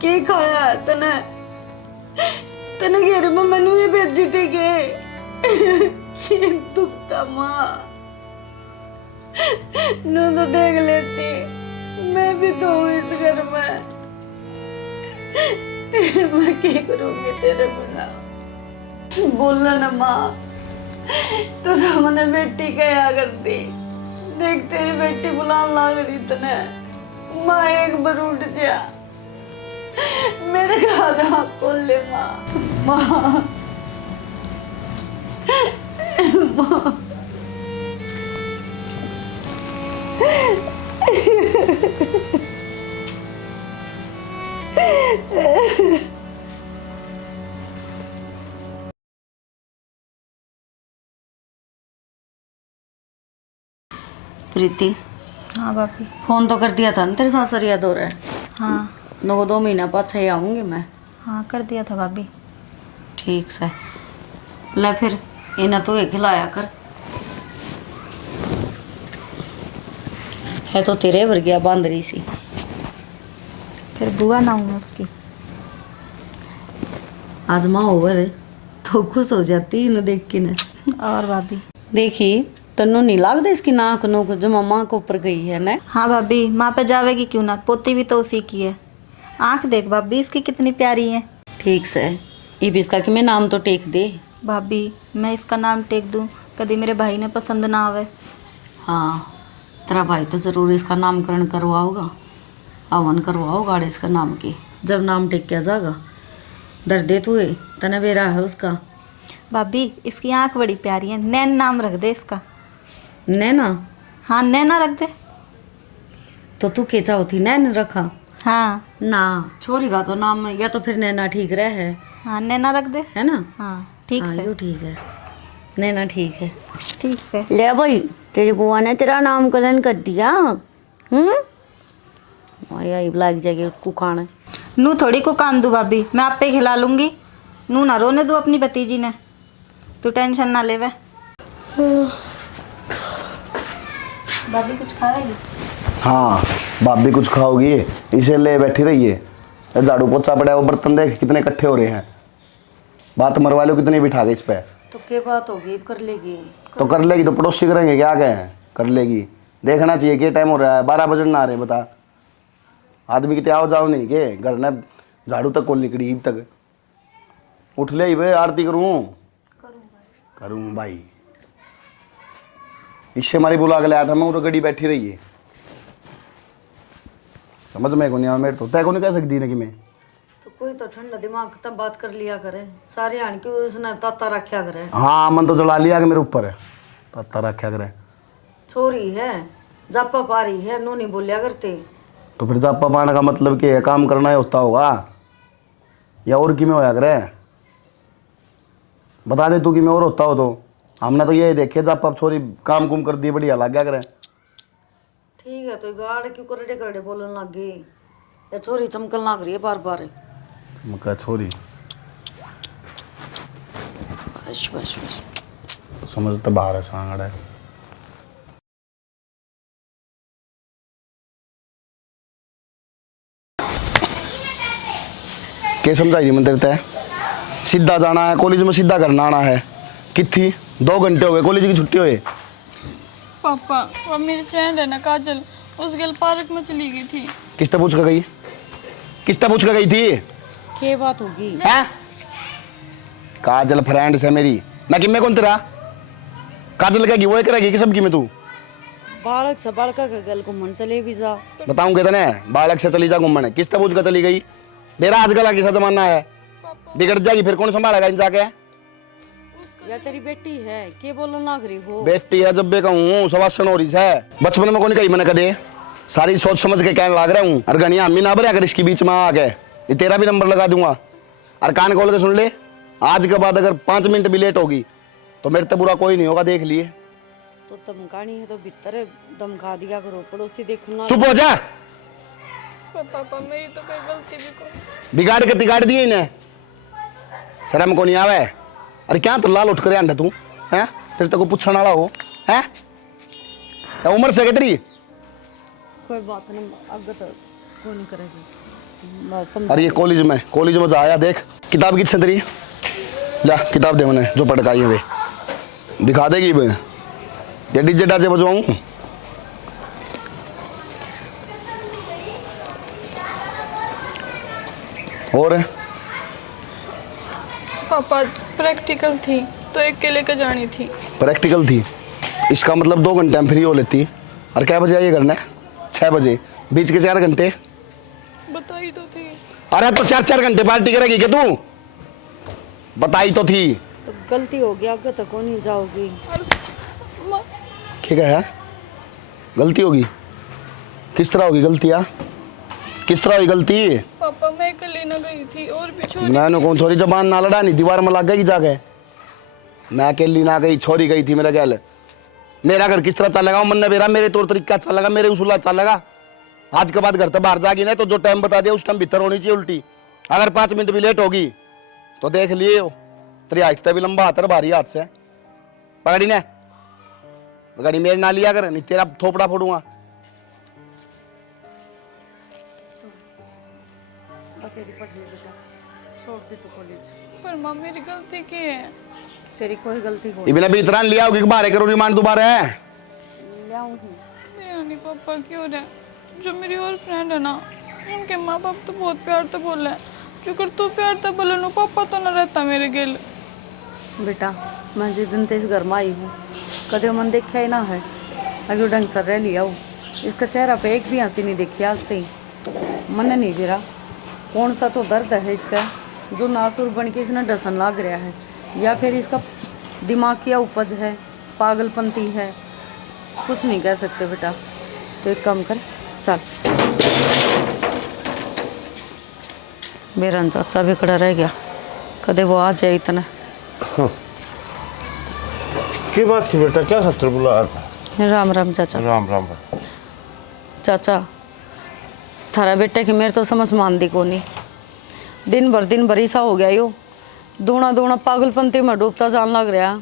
की खाया तने तने घेरे में मैंने भी भेजी थी कि दुखता माँ नू तो देख लेती मैं भी तो हूँ इस घर में। मैं क्या करूँगी तेरे बिना? बोलना ना माँ तू तो मैंने बेटी कहा करती। देख तेरी बेटी बुलाने लग रही तने माँ एक बार उठ जा मेरे आधा खोल ले माँ माँ माँ प्रीति हाँ भाभी। फोन तो कर दिया था ना तेरे साथ सर याद हो रहा है। हाँ 2 महीना पाछे ही आऊंगी मैं। हाँ कर दिया था भाभी। ठीक से ले फिर इन्हें तो एक खिलाया कर है तो तेरे वर्गिया बांदरी सी। फिर बुआ ना हूँ उसकी। आज माँ ओवर तो खुश हो जाती इन्हें देख के न। और भाभी देखी तन्नू नहीं लगता इसकी नाक नोक जो माँ के ऊपर गई है ना। हाँ भाभी माँ पे जावेगी क्यों ना, पोती भी तो उसी की है। आंख देख भाभी इसकी कितनी प्यारी है। ठीक से इब इसका कि मैं नाम तो टेक दे। भाभी मैं इसका नाम टेक दूँ कभी मेरे भाई ने पसंद ना आवे। हाँ तेरा भाई तो ज़रूर इसका नामकरण करवाओगा, हवन करवाओगा इसका नाम की। जब नाम टेक किया जाएगा दर्दे तू है तने बेरा है उसका। भाभी इसकी आंख बड़ी प्यारी है, नैन नाम रख दे इसका। नैना? हाँ नैना रख दे। तो तू केचा होती नैन रखा? हाँ ना छोरी का तो नाम या तो फिर नैना ठीक रहे है। हाँ नैना रख दे। है ना? हाँ ठीक हाँ, से। यूँ ठीक है, नैना ठीक है। ठीक से। ले भाई तेरी बुआ ने तेरा नामकरण कर दिया। यही लग जाएगी उसको खाना। नू थोड़ी को कान दूँ भाभी, मैं आप पे खिला लूँगी। नू ना रोने दूँ अपनी भतीजी ने, तू टेंशन ना ले। भाभी कुछ खाएगी? हाँ भाभी कुछ खाओगी, इसे ले बैठी रहिए। झाड़ू पोछा पड़ा है, वो बर्तन देख कितने इकट्ठे हो रहे हैं। बात मरवा लो कितनी बिठा गए इस पे। तो क्या बात होगी, कर लेगी। तो कर लेगी तो पड़ोसी करेंगे क्या गए हैं, कर लेगी। देखना चाहिए क्या टाइम हो रहा है, 12 बजे ना आ रहे बता। आदमी कितने आओ जाओ नहीं के घर ने झाड़ू तक कौन निकली अब तक। उठ ले भाई, आरती करूं? करूं भाई। इससे हमारी बुला के लाया था मैं, वो तो गड़ी बैठी रही है। समझ में को नहीं आया मेरे तो। तय को नहीं कह सकती ना कि मैं तो कोई तो ठंडा दिमाग तब बात कर लिया करे, सारे आन के उसने ताता रखा करे। हाँ, मन तो जला लिया कि मेरे ऊपर है, तत्ता रखा करे। छोरी है, जापा पा रही है, नो नहीं बोलिया करते। तो फिर जापा पाने का मतलब क्या है? काम करना ही होता होगा या और कि में होया करे? बता दे तू कि मैं और होता हो तो। हमने तो ये देखे जापा छोरी काम कुम कर दी, बढ़िया लग गया करे। ठीक है, तो गाड़ क्यों करड़े करड़े बोलने लग गई? या छोरी चमकल लग रही है बार बार। मका छोरी बस बस बस। समझ तो बाहर है, सांगड़ है। क्या समझाई थी मंदिर तय? सीधा जाना है कॉलेज में, सीधा करना आना है। कितनी 2 घंटे हो गए कॉलेज की छुट्टी हुए। पापा, वो मेरी फ्रेंड है ना काजल, उस गल पार्क में चली गई थी। किसने पूछ कर गई? किसने पूछ कर गई थी? क्या बात होगी? है काजल फ्रेंड से मेरी, मैं कि मैं कौन तेरा? काजल कहेगी वो करेगी कि सबकी में तू? बालक से बालका का गल घूमन चले भी जा। बताऊंगे तने, बालक से चली जा घूमने। किसने पूछ कर चली गई? मेरा आजकल का कैसा जमाना है, बिगड़ जाएगी फिर कौन संभालेगा इन जाके? या तेरी बेटी है, के बोलने लग रही हो? बेटी है जब बे कहूँ सवासन हो रही है। बचपन में कौन कही मैंने कदे, सारी सोच समझ के कहने लग रहा हूँ। और गनिया अम्मी ना भरे अगर इसके बीच में आ गए, ये तेरा भी नंबर लगा दूंगा। और कान खोल के सुन ले, आज के बाद अगर 5 मिनट भी लेट होगी तो मेरे तो बुरा कोई नहीं होगा, देख लिए। तो धमकानी है तो भीतर धमका दिया करो, पड़ोसी देखना। चुप हो जा। पर पापा मेरी तो कोई गलती भी को बिगाड़ के तिगाड़ दिए इन्हें, शर्म को नहीं आवे। अरे क्या तो लाल उठ कर आंडा तू है? तेरे तो को पूछने वाला हो है? उम्र से तेरी? कोई बात नहीं, आगे तो कोई नहीं करेगी। अरे ये कॉलेज में जा आया, देख किताब किससे तेरी? ला किताब दे मैंने जो पटकाई है वे दिखा देगी बे। ये डीजे डाजे बजवाऊं? और पापा प्रैक्टिकल थी तो एक के लेकर जानी थी। प्रैक्टिकल थी, इसका मतलब 2 घंटे में फ्री हो लेती। और क्या बजे ये करना है? 6 बजे, बीच के 4 घंटे बताई तो थी। अरे तो 4-4 घंटे पार्टी करेगी क्या तू? बताई तो थी। तो गलती हो गया, आगे तक नहीं जाओगी। ठीक है, गलती होगी। किस तरह होगी गलतियाँ? किस तरह हुई गलती? पापा मैं कल ना गई थी और भी छोरी। मैंने कौन छोरी जबान ना लड़ा, नहीं दीवार में लग गई जाके। मैं अकेली ना गई, छोरी गई थी मेरा गैल। मेरा घर किस तरह चलेगा मन ने मेरा, मेरे तौर तरीका चलेगा, मेरे उसूल चलेगा। आज के बाद घर तो बाहर जागी ना तो जो टाइम बता दिया उस टाइम भीतर होनी चाहिए उल्टी। अगर 5 मिनट भी लेट होगी तो देख लिए हो, तेरी हाइट भी लंबा हाथ है, भारी हाथ से पकड़ी ने गाड़ी मेरे ना लिया कर, नहीं तेरा थोपड़ा फोड़ूंगा। तेरी पढ़ ले बेटा, छोड़ दे तू कॉलेज। पर माँ मेरी गलती की है? तेरी कोई गलती हो इबने भी इतना लिया होगी कि बारे करो रिमांड दोबारा है। लाऊं मेरा नहीं पापा क्यों रहे? जो मेरी और फ्रेंड है ना, उनके माँ बाप तो बहुत प्यार तो बोले, जो कर तू प्यार तो बोले नो पापा तो ना रहता मेरे गिल। बेटा, मैं जिस दिन से इस घर में आई हूँ कदे मन देखा ही ना है, अगर ढंग से रह लिया हूँ। इसका चेहरा पे एक भी हंसी नहीं देखी आज तक। मन नहीं गिरा, कौन सा तो दर्द है इसका जो नासुर बन के इसने डसन लाग रहा है, या फिर इसका दिमाग की उपज है, पागलपंती है, कुछ नहीं कह सकते बेटा। तो एक काम कर, चल। मेरा चाचा भी खड़ा रह गया, कदे वो आ जाए इतना। की बात थी बेटा, क्या खतर बुला? राम राम चाचा। राम राम। चाचा, थारा बेटे की मेरे तो समझ मानती को नहीं। दिन भर ही सा हो गया यो, दूना दूना पागलपंती में डूबता जान लग रहा।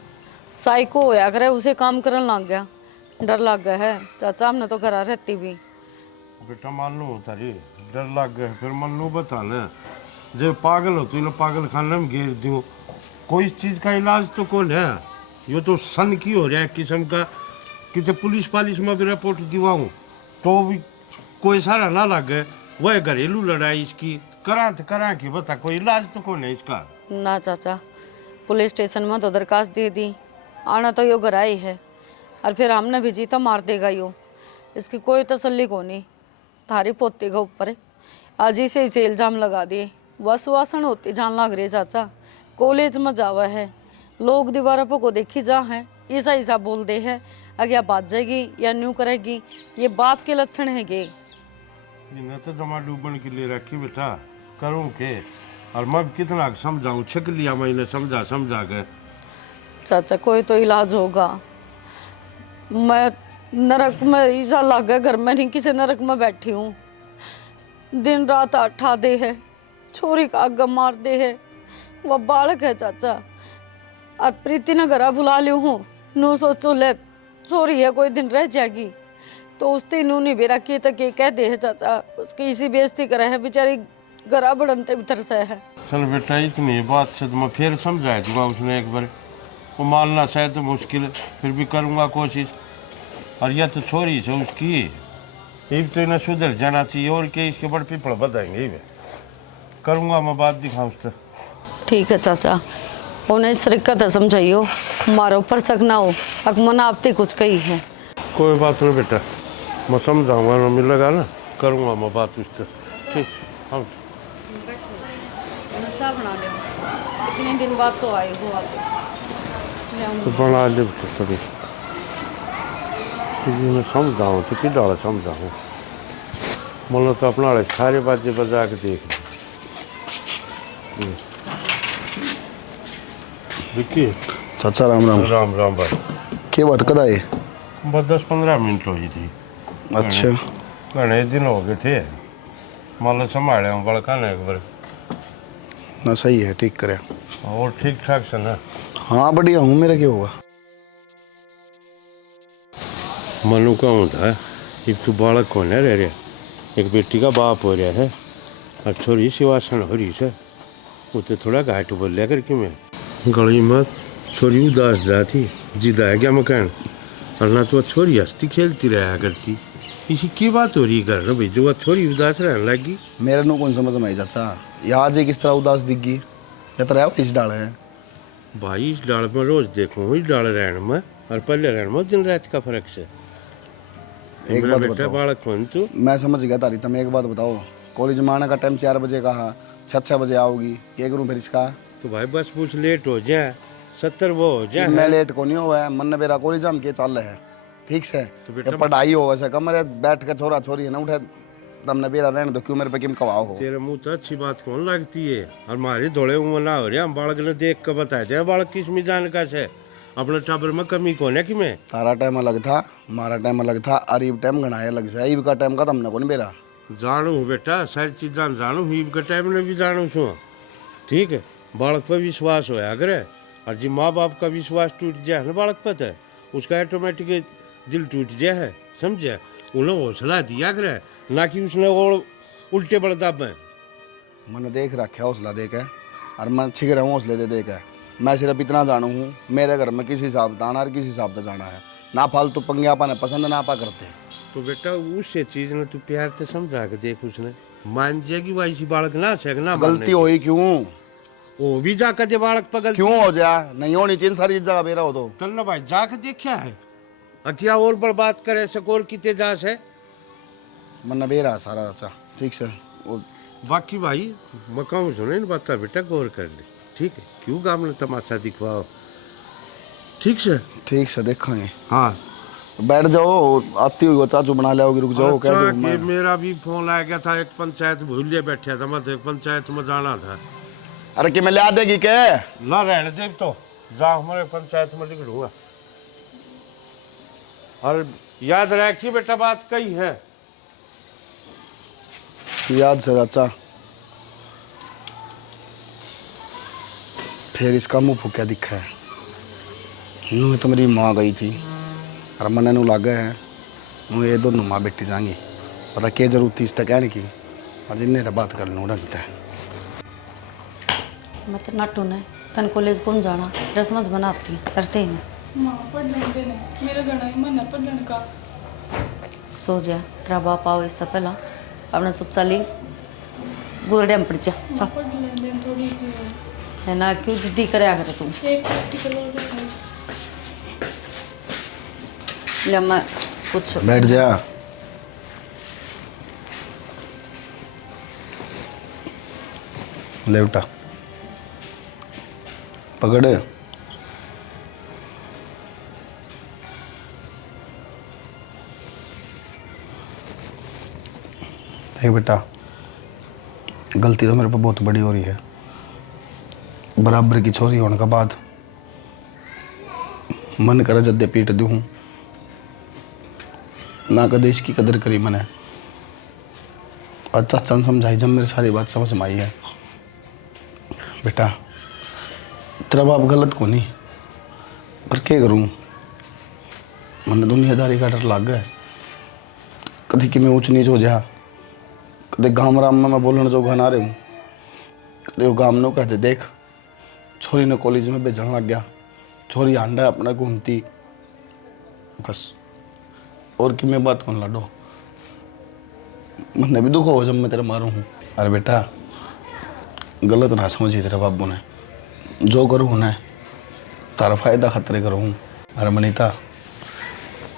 साइको होया करे, उसे काम करने लग गया। डर लग गया है चाचा, हमने तो घर रहती भी। बेटा मान लो तारी डर लग गया, फिर मन लो बताना जब पागल हो तो पागल खाने में घेर दो। कोई चीज़ का इलाज तो कौन है? ये तो सन की हो रहा है किस्म का, कि पुलिस पालिस में भी रिपोर्ट दिवाऊँ तो भी कोई सारा ना लग गए। वह घरेलू लड़ाई इसकी करा तो करा कि बता, कोई इलाज तो कौन है इसका? ना चाचा, पुलिस स्टेशन में तो दरखास्त दे दी, आना तो यो घर आई है, और फिर हमने भी जीता मार देगा यो। इसकी कोई तसल्ली को नहीं। थारी पोते के ऊपर आज ही से इसे इल्जाम लगा दिए। बस वासन होती जान लग रही चाचा। कॉलेज में जावा है, लोग दीवारों पर को देखी जा है, ऐसा ऐसा बोल दे है, अगर बात जाएगी या न्यू करेगी, ये बाप के लक्षण है गे। इन्हें तो जमा डूबन के लिए रखी बेटा, करूँ के? और मैं कितना समझाऊँ, छक लिया मैंने समझा के। चाचा कोई तो इलाज होगा। मैं नरक में ऐसा लगा, घर में नहीं किसी नरक में बैठी हूँ। दिन रात अठा दे है, छोरी का आग मार दे है, वह बालक है चाचा। और प्रीति ने घरा बुला ली हूँ, नू सोचो ले छोरी है कोई दिन रह जाएगी, तो उसने नू नहीं बेरा की तो के कह दे है चाचा, उसकी इसी बेइज्जती करे है, बेचारी घरा बढ़नते भीतर से है। चल बेटा, इतनी बात से तो मैं फिर समझा दूंगा उसने एक बार। वो मानना शायद तो मुश्किल है, फिर भी करूँगा कोशिश। और यह तो छोरी से उसकी, एक तो इन्हें सुधर जाना चाहिए, और क्या इसके बड़ पिपड़ बताएंगे। करूँगा मैं बात, दिखाऊँ उससे। ठीक है चाचा, उन्हें इस तरीका से समझाइयो, मारो ऊपर शक ना हो, अकमना आपते कुछ कही है। कोई बात नहीं बेटा, मैं समझाऊंगा ना, मिलेगा ना, करूँगा मैं बात उससे। ठीक, हाँ। चाय बना ले, इतने दिन बाद तो आए हो आप। तो बना ले बेटा सभी। मैं समझाऊँ तो कि डाला समझाऊँ, मतलब तो अपना सारे बाजे बजा के देख विक्की। चाचा राम राम। राम राम भाई। क्या बात कदा है? बस 10-15 मिनट हुई थी। अच्छा, घने दिन हो गए थे, मतलब संभाले हूँ बड़का ने एक बार। ना सही है, ठीक करे। और ठीक ठाक से ना? हाँ बढ़िया हूँ, मेरा क्या होगा। मनु का होता है, एक तो बालक कौन है रह रहा, एक बेटी का बाप हो रहा है, और छोरी शिवासन हो रही है। वो तो थोड़ा घाट बोल लिया करके मैं गली में छोरी उदास जाती, जिदा है क्या मकान, और ना तो छोरी हंसती खेलती रहा करती। इसी की बात हो रही है घर भाई, जो वह छोरी उदास रहने लगी। मेरे नु कौन समझ में आई चाचा, यहाँ आज किस तरह उदास दिखगी, या तो इस डाल है भाई। इस डाल में रोज देखूँ, इस डाल रहने में और पहले रहने में दिन रात का फर्क से। एक बात बताओ, बालक कौन तू? मैं समझ गया तारी, तुम एक बात बताओ, कॉलेज में आने का टाइम 4 बजे कहा, 6 बजे आओगी, क्या करूँ फिर इसका? तो भाई बस कुछ लेट हो जाए, 70 वो हो जाए। मैं लेट को नहीं हुआ है, मन ने मेरा कॉलेज हम के चल रहे हैं, ठीक से। तो बेटा पढ़ाई हो वैसे कमरे बैठ के छोरा छोरी है ना उठे, तुमने बेरा रहने दो, क्यों मेरे पे किम कवाओ हो? तेरे मुंह तो अच्छी बात कौन लगती है, और हमारी धोड़े उम्र ना हो रही, हम बालक ने देख कर बताए थे बालक किस में जान का से, अपने टाबर में कमी कौन है कि मैं। तारा टाइम अलग था, हमारा टाइम अलग था, अरीब टाइम घनाए अलग से, ईब का टाइम का तुमने कौन बेरा? जानू बेटा, सारी चीज़ जानू, ईब के टाइम में भी जानू छू, ठीक है। बालक पर विश्वास हो अगर, और जी माँ बाप का विश्वास टूट जाए ना बालक पर, तो उसका ऑटोमेटिक दिल टूट जाए है, समझे। उन्हें हौसला दिया करे, ना कि उसने और उल्टे बड़दाब में। मैंने देख रखा हौसला दे के, और मैं छिग रहा हूँ हौसले दे के। मैं सिर्फ इतना जानू हूँ, मेरे घर में किस हिसाब से आना और किस हिसाब से जाना है, ना फालतू पंगे आपा पसंद ना आपा करते। तो बेटा उससे चीज ने तू प्यार से समझा के देख, उसने मान जाएगी वैसी बालक ना से ना। गलती हुई क्यों? वो भी जाकर दे बालक पर गलती क्यों हो जा, नहीं होनी चाहिए सारी जगह बेरा हो तो। चल ना भाई जाके देखा है, अकिया और बर्बाद करे सकोर किते जा से मन बेरा सारा। अच्छा ठीक से वो बाकी भाई मकाऊ सुने न बता बेटा, गौर कर ले, ठीक है। क्यों गाम ने तमाशा दिखवाओ, ठीक से देखेंगे। हाँ बैठ जाओ, आती हुई वो चाचू बना ले, रुक जाओ। कह अच्छा दो मैं मेरा भी फोन आ गया था, एक पंचायत भूलिए बैठा था, मैं पंचायत में जाना था। अरे कि मैं ला देगी के ना रहने दे, तो जा हमारे पंचायत में निकलूंगा। और याद रखिए बेटा बात कही है, याद से चाचा। फिर इसका मुंह फूकिया दिखा है, नू तो मेरी माँ गई थी, और मन नू लग गया है नू ये दोनों माँ बेटी जाएंगी, पता क्या जरूरत थी इसका कहने की, और जिन्हें तो बात कर लूँ ढंगता है। मैं तो नट्टू ने तन कॉलेज कौन जाना, तेरा समझ बनाती करते ही नहीं। माँ पढ़ने देने, मेरा घना ही मन है पढ़ने का। सो जा, तेरा बाप आओ इससे पहला अपना चुप चाली गुरडे में पड़ जा। माँ पढ़ लेने थोड़ी सी। है ना, क्यों जिद्दी करया करे तू। एक प्रैक्टिकल और रखा। ले मैं कुछ बैठ जा। ले उठा, पकड़। देख बेटा, गलती तो मेरे पे बहुत बड़ी हो रही है। बराबर की छोरी होने के बाद मन करे जद्दे पीट दूं, ना कदे इसकी कदर करी मैंने। और चाचा ने समझाई जब मेरी सारी बात समझ में आई है। बेटा तेरा बाप गलत को नहीं, पर क्या करूं, मैंने दुनियादारी का डर लग गया। कभी कि मैं ऊंच नीच हो जा, कदे गाँव राम में मैं बोलने जो घना रहे हूँ, कदे वो गाँव ने कहते देख छोरी ने कॉलेज में भेजने लग गया, छोरी आंडा अपना घूमती बस। और कि मैं बात कौन लाडो, मैंने भी दुख हो जब मैं तेरे मारूं हूँ। अरे बेटा गलत ना समझी तेरे बाबू ने, जो करूँ ना तारा फायदा खतरे करूँ। अरे मनीता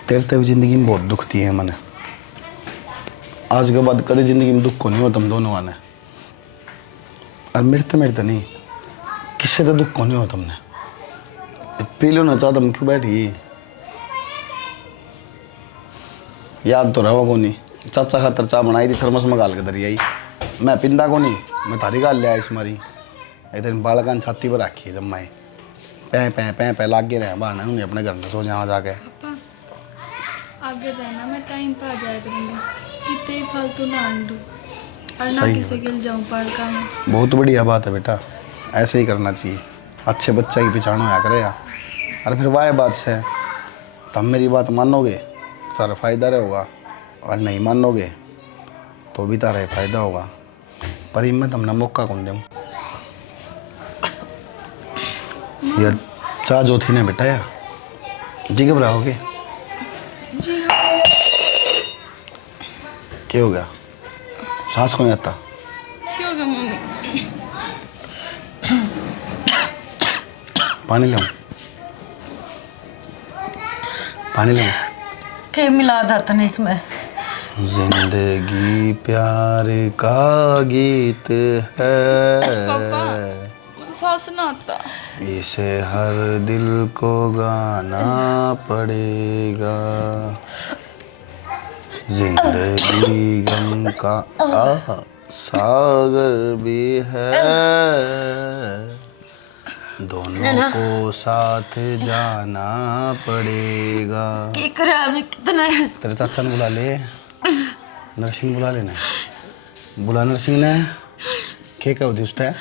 तेरे ते भी जिंदगी में बहुत दुख दिए है मैंने, आज के बाद कभी जिंदगी में दुख को नहीं हो तुम दोनों आने। और मिलते नहीं, किससे तो दुख को नहीं हो तुमने। पी लो ना चाह, तुम क्यों बैठ गई, याद तो रहा को नहीं। चाचा खातर चाह बनाई थी, थर्मस में गाल के दरी आई, मैं पिंदा को नहीं, मैं थारी गाल ले आई इस मारी। एक दिन बालकान छाती पर रखी है जब मैं पै लाग गए रहे बहाने उन्हें अपने घर में सो यहाँ जाके। पापा आगे देना, मैं टाइम पे आ जाया करूँगी, कितने फालतू ना अंडू और ना सही किसी के जाऊँ पार्का में। बहुत बढ़िया बात है बेटा, ऐसे ही करना चाहिए। अच्छे बच्चे की पहचान होया करे यार। अरे फिर वाह बात से तुम मेरी बात मानोगे तो तारा फायदा रहेगा, और नहीं मानोगे तो भी तारा फायदा होगा। पर मैं तुमने मौका कौन दूँ। यार चाह जो थी ना बेटा यार जी घबराओगे। जी हाँ। क्या हो गया, सांस को नहीं आता। क्यों गया मम्मी? पानी लाऊं, पानी लाऊं। के मिला था तने इसमें। जिंदगी प्यार का गीत है, पापा सांस ना आता। इसे हर दिल को गाना पड़ेगा। जिंदगी गम का सागर भी है, दोनों को साथ जाना पड़ेगा। की करा मैं कितना तेरे चाचा ने बुला ले, नरसिंह बुला लेना, बुला नरसिंह ने। क्या कहो थी उस टाइम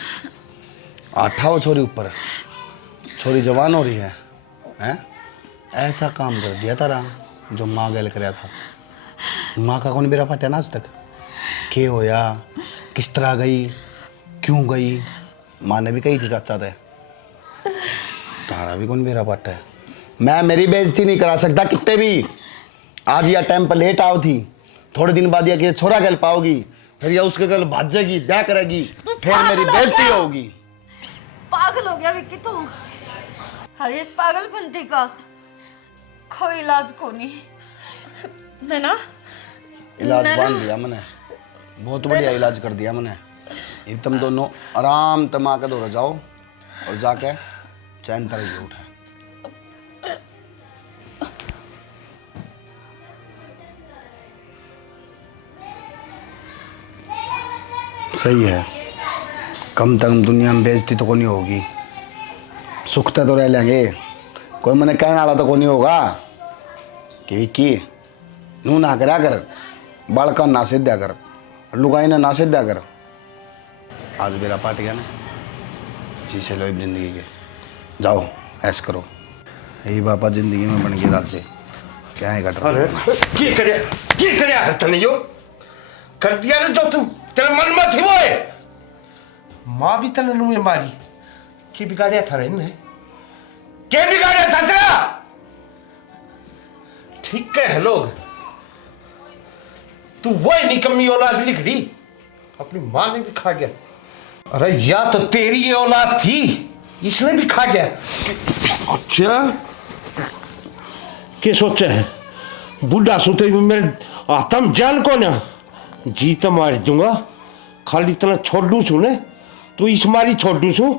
आठा हो छोरी ऊपर, छोरी जवान हो रही है, हैं? ऐसा काम कर दिया तारा जो माँ गैल कराया था। माँ का कौन बेरा पाटा ना आज तक, क्या होया, किस तरह गई, क्यों गई। माँ ने भी कही थी चाचा थे, तारा भी कौन बेरा पाटा है। मैं मेरी बेइज्जती नहीं करा सकता कितने भी। आज या टाइम पर लेट आओ थी, थोड़े दिन बाद या कि छोरा गल पाओगी, फिर या उसके गल भाजेगी, ब्याह करेगी, फिर मेरी बेइज्जती होगी। पागल हो गया विक्की तू। अरे इस पागलपंती का कोई इलाज को नहीं है ना। इलाज बांध दिया मैंने, बहुत बढ़िया इलाज कर दिया मैंने। अब तुम दोनों आराम तमा के दौड़ जाओ और जाके चैन तरह उठे। सही है, कम तक दुनिया में बेइज्जती तो को नहीं होगी, सुखते तो रह लेंगे। कोई मैंने कहने वाला तो को नहीं होगा कि विक्की नू ना करा कर, बालका ना सिद्धा कर, लुगाई ने ना सिद्धा कर। आज मेरा पाट गया ना, शीशे लो जिंदगी के, जाओ ऐश करो। यही बापा जिंदगी में बन गई रात से क्या है घट रहा। अरे क्या करया तने यो कर दिया रे, जो तू तेरे मन में थी वो है। माँ भी तने नुए मारी, की बिगाड़िया था रे ने, क्या बिगाड़िया था तेरा। ठीक है लोग, तू वही निकम्मी औलाद लिखड़ी, अपनी माँ ने भी खा गया, अरे या तो तेरी ये औलाद थी, इसने भी खा गया। अच्छा क्या सोचा है बुढ़ा सोते मेरे आत्म जान को ना जीत मार दूंगा। खाली तना छोड़ू छू ने तो इस मारी छोड़ू छू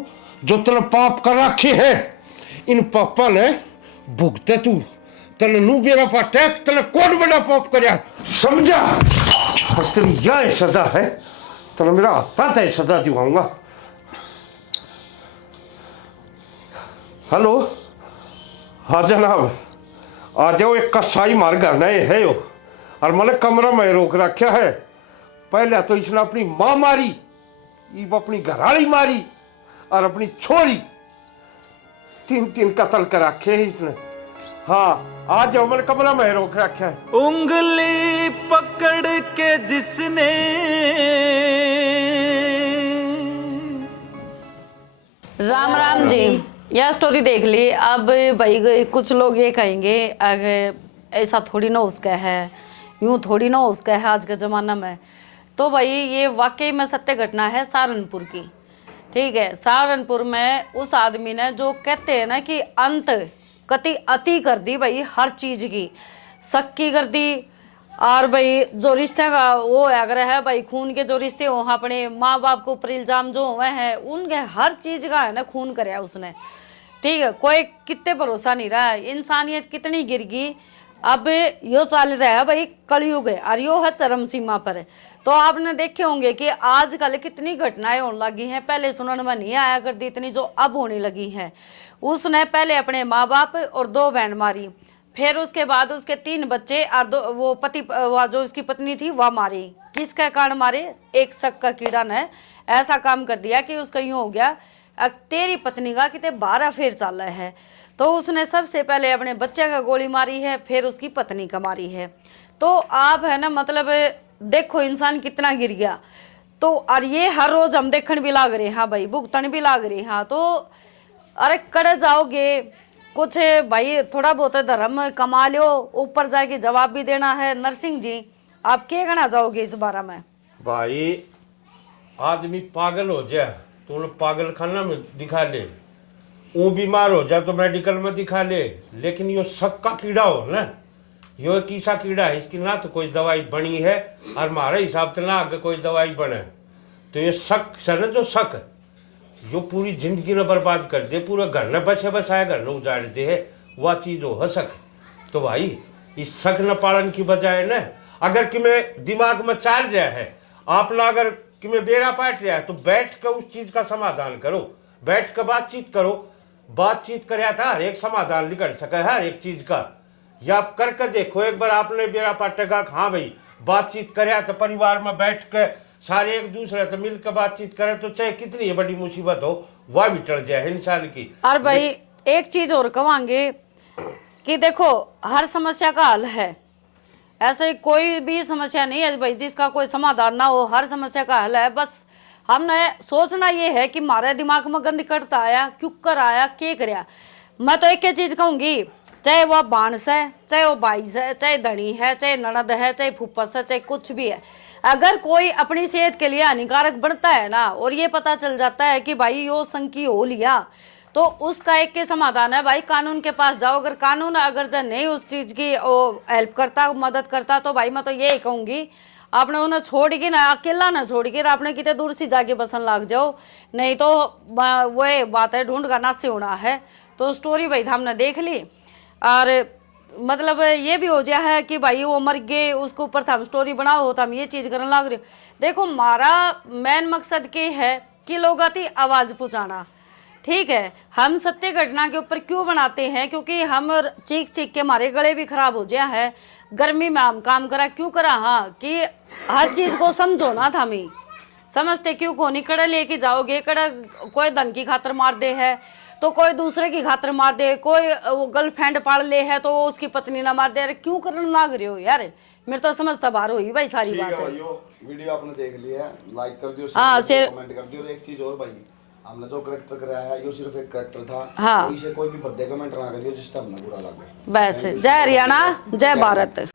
जो तना पाप कर रखे है। इन पापा ने भुगते तू तने नू बेरा पाटे तने कोड बड़ा पाप करया समझा। और तेरी यह सजा है तने मेरा आता तय सजा दिवाऊंगा। हेलो हाँ जनाब आ जाओ। एक कसाई मार घर नए है यो और मैंने कमरा में रोक रखा है। पहले तो इसने अपनी माँ मारी, इब अपनी घरवाली मारी और अपनी छोरी, 3 कत्ल कर रखे है इसने। हाँ आ जाओ, मैंने कमरा में रोक रखा है। उंगली पकड़ के जिसने राम राम जी, यह स्टोरी देख ली। अब भाई कुछ लोग ये कहेंगे अगर ऐसा थोड़ी ना उसका है, यूं थोड़ी ना उसका है आज के ज़माना में। तो भाई ये वाकई में सत्य घटना है सहारनपुर की। ठीक है, सहारनपुर में उस आदमी ने जो कहते हैं ना कि अंत कति अति कर दी भाई, हर चीज़ की शक की कर दी। और भाई जो रिश्ते का वो अगर है भाई, खून के जो रिश्ते हो, अपने माँ बाप के ऊपर इल्ज़ाम जो हुए हैं उनके हर चीज़ का है ना खून कराया उसने। ठीक है, कोई कितने भरोसा नहीं रहा है, इंसानियत कितनी गिर गई। अब यो चल रहा है भाई कलयुग है और यो है चरम सीमा पर। तो आपने देखे होंगे कि आजकल कितनी घटनाएं होने लगी हैं, पहले सुनने में नहीं आया करती इतनी जो अब होने लगी हैं। उसने पहले अपने माँ बाप और 2 बहन मारी, फिर उसके बाद उसके 3 बच्चे और वो पति जो उसकी पत्नी थी वह मारी। किसके कारण मारे? एक शक का कीड़ा ने ऐसा काम कर दिया कि उसका यूँ हो गया अब तेरी पत्नी का कितने 12 फेर चल रहा है। तो उसने सबसे पहले अपने बच्चे का गोली मारी है, फिर उसकी पत्नी का मारी है। तो आप है ना मतलब देखो इंसान कितना गिर गया। तो और ये हर रोज हम देखने भी लाग रहे हैं भाई, भुगतन भी लाग रहे हैं। तो अरे कर जाओगे कुछ भाई, थोड़ा बहुत धर्म कमा लो, ऊपर जाके जवाब भी देना है। नरसिंह जी आप क्या कहना चाहोगे इस बारे में? भाई आदमी पागल हो जाए तो उन्हें पागल खाना में दिखा ले, वो बीमार हो जाए तो मेडिकल में दिखा ले, लेकिन यो शक का कीड़ा हो ना, यो एक ऐसा कीड़ा है इसकी ना तो कोई दवाई बनी है और हमारे हिसाब से ना आगे कोई दवाई बने। तो ये शक से ना जो शक जो पूरी जिंदगी ने बर्बाद कर दे, पूरा घर ने बचे बसाया घर ने उजाड़ दे है, वह चीज़ हो शक। तो भाई इस शक न पालन की बजाय न अगर कि मैं दिमाग में चल रहा है आपने, अगर कि मैं बेरा पाट रहा है तो बैठ कर उस चीज़ का समाधान करो, बैठ कर बातचीत करो। बातचीत कराया था हर एक समाधान निकल सके हर एक चीज़ का। या आप करके देखो एक बार, आपने बेरा पाटेगा हाँ भाई बातचीत कराया तो परिवार में बैठ कर सारे एक दूसरे से मिलकर बातचीत करें तो चाहे कितनी बड़ी मुसीबत हो वह भी टल जाए इंसान की। और भाई एक चीज और कहेंगे कि देखो हर समस्या का हल है, ऐसे कोई भी समस्या नहीं है भाई जिसका कोई समाधान ना हो, हर समस्या का हल है। बस हमने सोचना ये है कि हमारे दिमाग में गंद करता आया, क्यों कर आया, क्या कराया। मैं तो एक ही चीज कहूंगी, चाहे वह बांस है, चाहे वो बाईस है, चाहे धनी है, चाहे ननद है, चाहे फूफस है, चाहे कुछ भी है, अगर कोई अपनी सेहत के लिए हानिकारक बनता है ना और ये पता चल जाता है कि भाई यो संकी हो लिया, तो उसका एक के समाधान है भाई कानून के पास जाओ। अगर कानून अगर जो नहीं उस चीज़ की हेल्प करता, मदद करता, तो भाई मैं तो यही कहूँगी आपने उन्हें छोड़ के ना, अकेला ना छोड़ के आपने कितने दूर से जाके बसन लग जाओ, नहीं तो वही बात है ढूंढ का नाश से होना है। तो स्टोरी भाई हमने देख ली और मतलब ये भी हो गया है कि भाई वो मर गए, उसके ऊपर हम स्टोरी बनाओ तो हम ये चीज़ करने लग रहे। देखो हमारा मेन मकसद ये है कि लोगों की आवाज़ पहुँचाना। ठीक है, हम सत्य घटना के ऊपर क्यों बनाते हैं? क्योंकि हम चीख चीख के हमारे गले भी खराब हो गया है, गर्मी में हम काम करा क्यों करा, हाँ कि हर चीज़ को समझो ना था हमें समझते क्यों को नहीं। कड़ा लेके जाओगे, कड़ा कोई धन की खातर मार दे है तो कोई दूसरे की खातर मार दे, कोई गर्लफ्रेंड पाल ले है तो उसकी पत्नी ना मार दे। अरे क्यों करने लग रहे हो यार, मेरे तो समझता बाहर हुई भाई सारी बात है। वीडियो आपने देख लिया है, लाइक कर दियो, हाँ शेयर कमेंट कर दियो। और एक चीज और भाई, हमने जो करेक्टर कराया है ये सिर्फ एक करेक्टर था, हाँ इसे कोई भी भद्दे कमेंट ना करियो जिससे हमने बुरा लगे। बस जय हरियाणा जय भारत।